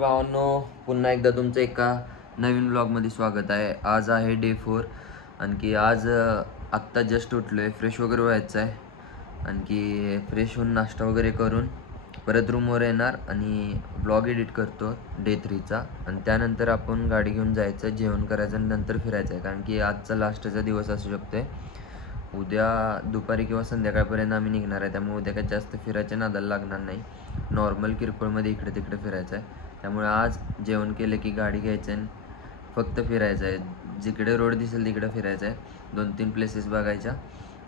भावांनो, पुन्हा एकदा तुमचं एका नवीन व्लॉगमध्ये स्वागत आहे। आज आहे डे 4। आणखी आज आत्ता जस्ट उठलो आहे, फ्रेश वगैरे व्हायचं आहे। आणखी फ्रेश होऊन नाश्ता वगैरे करून परत रूमवर येणार आणि व्लॉग एडिट करतो डे 3चा। आणि त्यानंतर आपण गाडी घेऊन जायचं, जेवण करायचं आणि नंतर फिरायचं आहे। कारण की आजचा लास्टचा दिवस असू शकतो। उद्या दुपारी किंवा संध्याकाळपर्यंत आम्ही निघणार आहे, त्यामुळे उद्या काही जास्त फिरायच्या नादाला लागणार नाही। नॉर्मल किरकोळमध्ये इकडे तिकडे फिरायचं आहे। त्यामुळे आज जेवण केलं की गाडी घ्यायचं आणि फक्त फिरायचं आहे। जिकडे रोड दिसेल तिकडे फिरायचं आहे, 2-3 प्लेसेस बघायच्या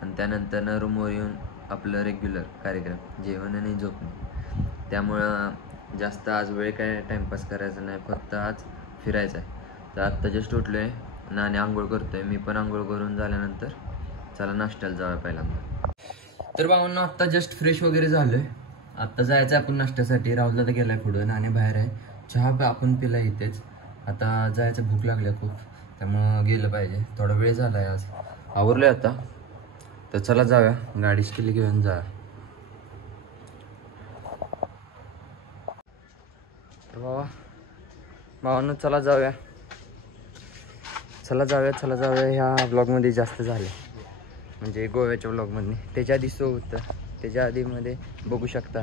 आणि त्यानंतर रूमवर येऊन आपलं रेग्युलर कार्यक्रम, जेवण आणि झोपणे। त्यामुळं जास्त आज वेळ काय टाईमपास करायचा नाही, फक्त आज फिरायचं आहे। तर आत्ता जस्ट उठलो आहे, नाणे आंघोळ करतो आहे, मी पण आंघोळ करून झाल्यानंतर चला नाश्त्याला जाऊया पहिल्यांदा। तर भावांना आत्ता जस्ट फ्रेश वगैरे झालो आहे, आत्ता जायचं आपण नाश्त्यासाठी। राहुलला तर गेलाय पुढं, नाणे बाहेर आहे, चहा आपण पिला इथेच। आता जायचं, भूक लागली खूप, त्यामुळं गेलं पाहिजे। थोडा वेळ झाला आहे, आज आवरलोय आता। तर चला जाऊया, गाडी स्किल घेऊन जा। भावांनो चला जाऊया, चला जाऊया। ह्या ब्लॉगमध्ये जास्त झाले, म्हणजे गोव्याच्या ब्लॉगमध्ये। त्याच्या आधी सो होतं, त्याच्या आधीमध्ये बघू शकता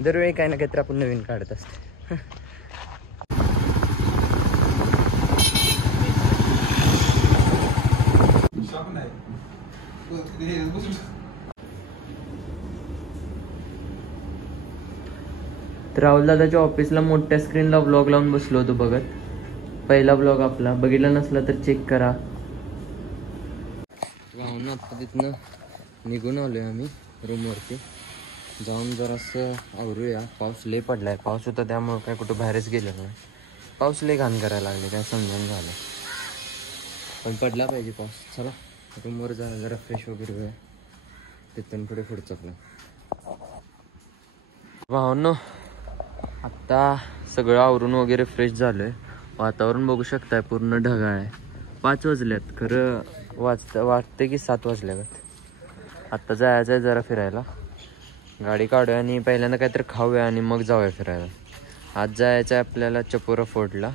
दरवेळी काही ना काहीतरी आपण नवीन काढत असते। तर राहुल दादाच्या ऑफिसला मोठ्या स्क्रीनला व्लॉग लावून बसलो होतो बघत। पहिला व्लॉग आपला बघितला नसला तर चेक करा। राहून आता तिथनं निघून आलोय आम्ही रूमवरती, जाऊन जरासं आवरूया। पाऊस लय पडलाय, पाऊस होता त्यामुळं काय कुठं बाहेरच गेलं नाही। पाऊस लय घाण करायला लागले, काय समजून झालं, पण पडला पाहिजे पाऊस। चला रूमवर जा, जरा फ्रेश वगैरे होऊया, तिथून पुढचं आपलं। भावांनो आत्ता सगळं आवरून वगैरे फ्रेश झालोय। वातावरण बघू शकताय, पूर्ण ढगाळ आहे। 5 वाजल्यात, खरं वाटते की 7 वाजल्यात। आत्ता जायचं आहे जरा फिरायला, गाडी काढूया आणि पहिल्यांदा काहीतरी खाऊया आणि मग जाऊया फिरायला। आज जायचं आहे आपल्याला चपोरा फोर्टला,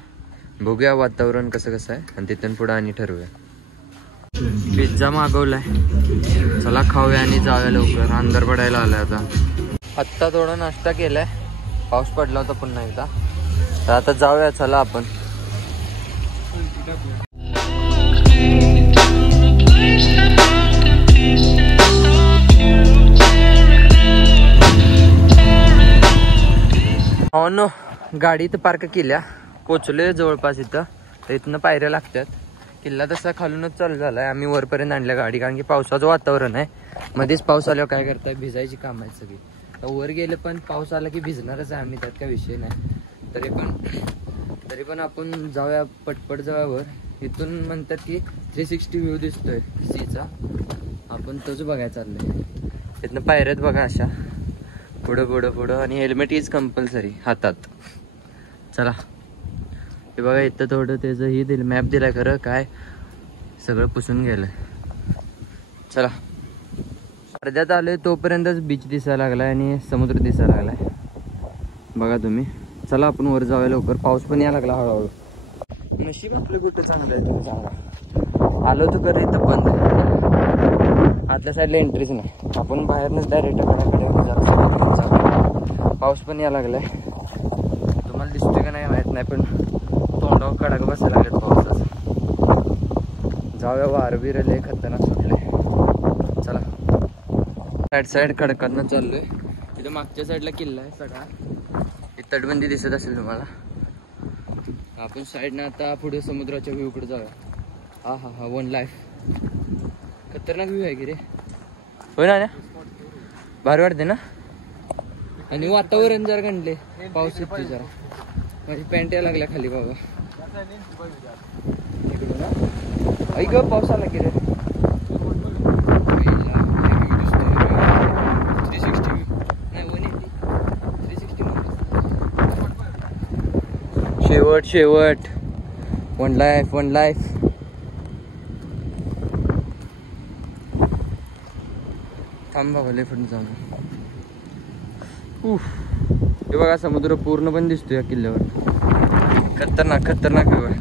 बघूया वातावरण कसं आहे आणि तिथून पुढं आणि ठरवूया। पिझ्झा मागवलाय, चला खाऊया आणि जाऊया लवकर, अंधार पडायला आलाय आता। आत्ता थोडा नाश्ता केलाय, पाऊस पडला होता पुन्हा एकदा, तर आता जाऊया चला आपण। नो गाडी इथं पार्क केल्या, पोचलोय जवळपास इथं। तर इथनं पायऱ्या लागतात, किल्ला तसा खालूनच चालू झालाय। आम्ही वरपर्यंत आणल्या गाडी, कारण की पावसाचं वातावरण आहे। मध्येच पाऊस आल्यावर काय करताय, भिजायची काम आहे सगळी। तर वर गेले पण पाऊस आला की भिजणारच आहे आम्ही, त्यात काय विषय नाही। तरी पण आपण जाऊया, पटपट जाऊया वर। इथून म्हणतात की 360 व्ह्यू दिसतोय सीचा, आपण तोच बघायला चाललोय। इथनं पायऱ्यात बघा अशा, पुढं आणि हेल्मेट इज कंपल्सरी हातात। चला हे बघा, इथं थोडं त्याचं ही दिलं, मॅप दिलाय, खरं काय सगळं पुसून गेलंय। चला अर्ध्यात आलोय, तोपर्यंतच बीच दिसायला लागलाय आणि समुद्र दिसायला लागलाय, बघा तुम्ही। चला आपण वर जाऊया लवकर, पाऊस पण यायला लागला हळूहळू। नशीब आपलं कुठं चांगलं आहे, तुम्ही सांगा। आलो तर खरं इथं बंद, आतल्या साईडला एंट्रीच नाही, आपण बाहेरनच डायरेक्ट कडाकडे जाऊ। पाऊस पण यायला लागलाय, तुम्हाला दिसतोय का नाही माहित नाही, पण तोंडावर कडाक बसायला लागलेत पावसाचं। जाऊया, वारबीर लय खतरनाक सुटले। चला साईड खडकांना चाललोय। तिथं मागच्या साईडला किल्ला आहे सगळा, ही तटबंदी दिसत असेल तुम्हाला। आपण साईडनं आता पुढे समुद्राच्या व्ह्यूकडे जाऊया। हा 1 लाईफ, खतरनाक व्ह्यू आहे की रे, होय ना, भारी वाटते ना। आणि वातावरण जरा गंडले, पाऊस येतोय जरा, माझी पॅन्ट यायला लागल्या खाली बाबा। इकडून ना ऐक, पाऊस आला की रे। 360 नाही, 180 360 शेवट 1 लाईफ। थांब बाबा, लय फट जाऊन हे बघा समुद्र पूर्ण पण दिसतो या किल्ल्यावर. खतरनाक खतरनाक आहे बघा.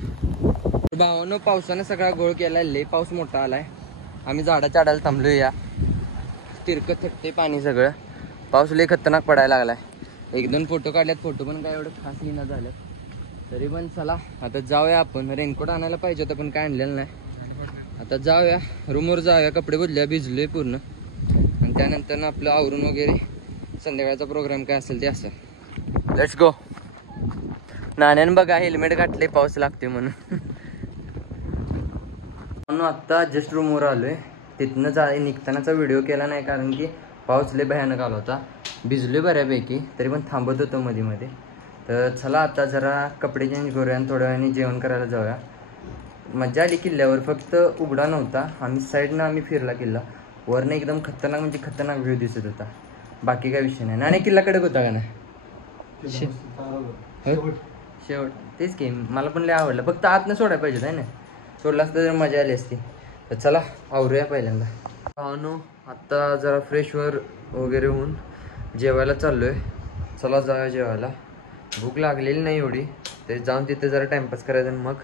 भावानं पावसानं सगळा गोळ केला, लय पाऊस मोठा आलाय. आम्ही झाडाच्या आडाला थांबलो. या तिरकत थकते पाणी सगळं. पाऊस लय खतरनाक पडायला लागलाय. 1-2 फोटो काढल्यात, फोटो पण काय एवढं खास लिहिना झाल्यात. तरी पण चला आता जाऊया आपण. रेनकोट आणायला पाहिजे होतं पण काय आणलेलं नाही. आता जाऊया रूमवर जाऊया, कपडे बदलूया, भिजलोय पूर्ण. आणि त्यानंतर आपलं आवरून वगैरे संध्याकाळचा प्रोग्राम काय असेल ते असेल. Let's go. नाण्यानं बघा हेल्मेट घातले, पाऊस लागते म्हणून. आत्ता जस्ट रूमवर आलोय. तिथनं निघतानाचा व्हिडिओ केला नाही कारण की पाऊस लय भयानक आला होता. भिजलोय बऱ्यापैकी, तरी पण थांबत होतो मध्ये मध्ये. तर चला आता जरा कपडे चेंज करूया आणि थोड्या वेळाने जेवण करायला जाऊया. मजा आली किल्ल्यावर, फक्त उघडा नव्हता. आम्ही फिरला किल्ला. वरनं एकदम खतरनाक म्हणजे खतरनाक व्ह्यू दिसत होता. बाकी काय विषय नाही. आणि किल्ला कडक होता का नाही? शेवट तेच की मला पण लय आवडलं. फक्त आतनं सोडायला पाहिजे आहे ना, सोडला असतं तर मजा आली असती. तर चला आवरूया पहिल्यांदा. भावानो आत्ता जरा फ्रेश वगैरे होऊन जेवायला चाललोय. चला जाऊया जेवायला. भूक लागलेली नाही एवढी, तरी जाऊन तिथे जरा टाइमपास करायचा आणि मग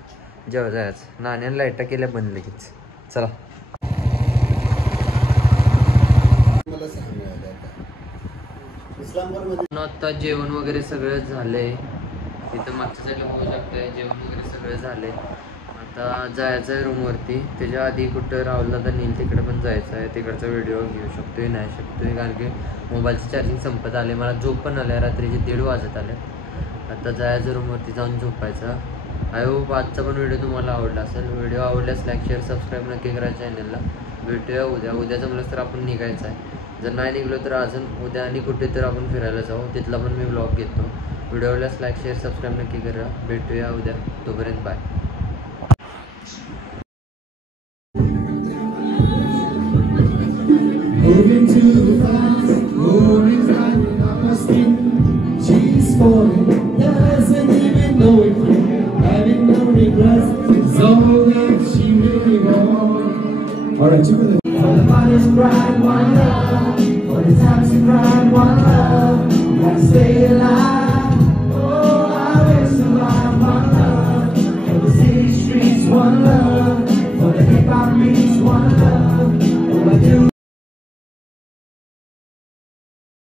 जेव्हा जायचं. नाण्यानं लाईटा केल्या बंद लगेच. चला आता जेवण वगैरे सगळं झालंय. इथं मागच्या साईडला बघू शकताय जेवण वगैरे सगळं झालंय. आता जायचं आहे रूमवरती. त्याच्या आधी कुठं राहुलला तर नेईल तिकडे पण जायचं आहे. तिकडचा व्हिडिओ घेऊ शकतोय नाही शकतोय कारण की मोबाईलचं चार्जिंग संपत आले. मला झोप पण आल्या, रात्रीचे 1:30 वाजत आले. आता जायचं रूमवरती जाऊन झोपायचं. आय होप आजचा पण व्हिडिओ तुम्हाला आवडला असेल. व्हिडिओ आवडल्यास लाईक शेअर सबस्क्राईब नक्की करा चॅनलला. भेटूया उद्या जमलंच तर आपण निघायचं आहे. जर नाही निघलो तर अजून उद्या आणि कुठे तर आपण फिरायला जाऊ, तिथला पण मी व्लॉग घेतो. व्हिडिओ आवडल्यास लाईक शेअर सबस्क्राईब नक्की करा. भेटूया उद्या, तोपर्यंत bye. Moving too fast, moving right on my skin. She's falling, doesn't even know it. Having no regrets, it's all that she really wants. Alright, you can. For the finest bride, one love. For the times you cried, one love. You gotta stay alive.